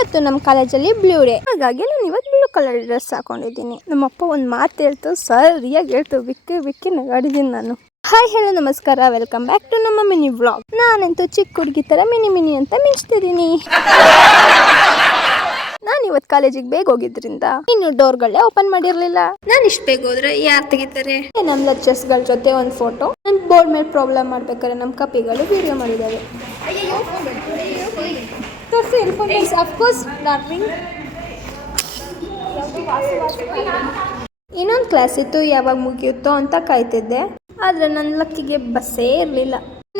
ಇವತ್ತು ನಮ್ಮ ಕಾಲೇಜಲ್ಲಿ ಬ್ಲೂ ಡೇ, ಹಾಗಾಗಿ ನಾನು ಇವತ್ತು ಬ್ಲೂ ಕಲರ್ ಡ್ರೆಸ್ ಹಾಕೊಂಡಿದ್ದೀನಿ. ನಮ್ಮಪ್ಪ ಒಂದು ಮಾತು ಹೇಳ್ತು, ಸರಿಯಾಗಿ ಹೇಳ್ತು, ಬಿಕ್ಕಿ ನಗಾಡಿದ್ದೀನಿ ನಾನು. ಹಾಯ್ ಹಲೋ ನಮಸ್ಕಾರ, ವೆಲ್ಕಮ್ ಬ್ಯಾಕ್ ಟು ನಮ್ಮ ಮಿನಿ ವ್ಲಾಗ್. ನಾನಂತೂ ಚಿಕ್ಕ ಹುಡುಗಿ ಥರ ಮಿನಿ ಅಂತ ಮಿಂಚ್ತಿದ್ದೀನಿ. ನಾನು ಇವತ್ತು ಕಾಲೇಜಿಗೆ ಬೇಗ ಹೋಗಿದ್ರಿಂದ ಇನ್ನು ಡೋರ್ಗಳೇ ಓಪನ್ ಮಾಡಿರ್ಲಿಲ್ಲ. ನಾನು ಇಷ್ಟು ಬೇಗ ಹೋದ್ರೆ ಯಾರು ತೆಗಿತಾರೆ? ನಮ್ಮ ಲೆಕ್ಚರ್ಸ್ಗಳ ಜೊತೆ ಒಂದು ಫೋಟೋ, ನನ್ನ ಬೋರ್ಡ್ ಮೇಲೆ ಪ್ರಾಬ್ಲಮ್ ಮಾಡ್ಬೇಕಾದ್ರೆ ನಮ್ಮ ಕಪಿಗಳು ವಿಡಿಯೋ ಮಾಡಿದ್ದಾರೆ. ಇನ್ನೊಂದು ಕ್ಲಾಸ್ ಇತ್ತು, ಯಾವಾಗ ಮುಗಿಯುತ್ತೋ ಅಂತ ಕಾಯ್ತಿದ್ದೆ. ಆದರೆ ನನ್ನ ಲಕ್ಕಿಗೆ ಬಸ್ಸೇ ಇರಲಿಲ್ಲ.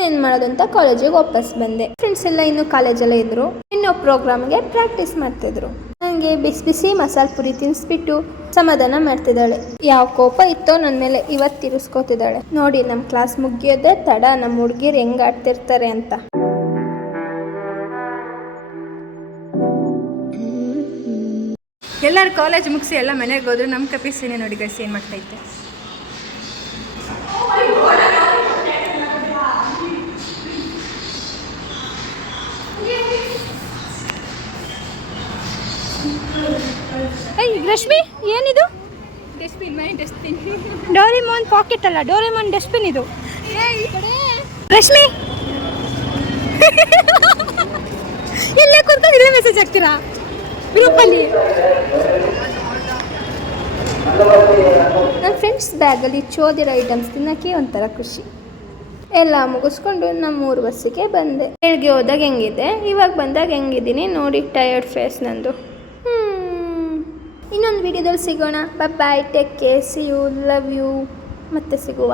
ಏನು ಮಾಡೋದು ಅಂತ ಕಾಲೇಜಿಗೆ ವಾಪಸ್ ಬಂದೆ. ಫ್ರೆಂಡ್ಸ್ ಎಲ್ಲ ಇನ್ನೂ ಕಾಲೇಜಲ್ಲೇ ಇದ್ರು, ಇನ್ನೂ ಪ್ರೋಗ್ರಾಮ್ಗೆ ಪ್ರಾಕ್ಟೀಸ್ ಮಾಡ್ತಿದ್ರು. ನನಗೆ ಬಿಸಿ ಮಸಾಲೆ ಪುರಿ ತಿನ್ನಿಸ್ಬಿಟ್ಟು ಸಮಾಧಾನ ಮಾಡ್ತಿದ್ದಾಳೆ. ಯಾವ ಕೋಪ ಇತ್ತೋ ನನ್ನ ಮೇಲೆ ಇವತ್ತು ತಿರ್ಸ್ಕೊತಿದ್ದಾಳೆ. ನೋಡಿ ನಮ್ಮ ಕ್ಲಾಸ್ ಮುಗಿಯೋದೇ ತಡ, ನಮ್ಮ ಹುಡುಗಿರು ಹೆಂಗೆ ಆಡ್ತಿರ್ತಾರೆ ಅಂತ. ಎಲ್ಲರೂ ಕಾಲೇಜ್ ಮುಗಿಸಿ ಎಲ್ಲ ಮನೆಗೆ ಹೋದ್ರು. ನಮ್ಮ ಕಪಿಸಿನೇ ನೋಡಿ ಗೈಸ್ ಏನು ಮಾಡ್ತೈತೆ. ರಶ್ಮಿ ಏನಿದು? ಡಸ್ಟ್ಬಿನ್, ಮೈ ಡಸ್ಟ್ಬಿನ್. ಡೋರೆಮೋನ್ ಪಾಕೆಟ್ ಅಲ್ಲ, ಡೋರೆಮೋನ್ ಡಸ್ಟ್ಬಿನ್ ಇದು. ರಶ್ಮಿ ಎಲ್ಲೇ ಕೂತ್ಕೊಂಡು ಇಲ್ಲೇ ಮೆಸೇಜ್ ಹಾಕ್ತೀರಾ ಗ್ರೂಪಲ್ಲಿ? ನನ್ನ ಫ್ರೆಂಡ್ಸ್ ಬ್ಯಾಗಲ್ಲಿ ಚೋದಿರೋ ಐಟಮ್ಸ್ ತಿನ್ನೋಕ್ಕೆ ಒಂಥರ ಖುಷಿ. ಎಲ್ಲ ಮುಗಿಸ್ಕೊಂಡು ನಮ್ಮ 3 ಬಸ್ಸಿಗೆ ಬಂದೆ. ಬೆಳಗ್ಗೆ ಹೋದಾಗ ಹೆಂಗಿದೆ, ಇವಾಗ ಬಂದಾಗ ಹೆಂಗಿದ್ದೀನಿ ನೋಡಿ. ಟಯರ್ಡ್ ಫೇಸ್ ನಂದು. ಇನ್ನೊಂದು ವಿಡಿಯೋದಲ್ಲಿ ಸಿಗೋಣ. Bye, take care, see you, love you. ಮತ್ತೆ ಸಿಗುವ.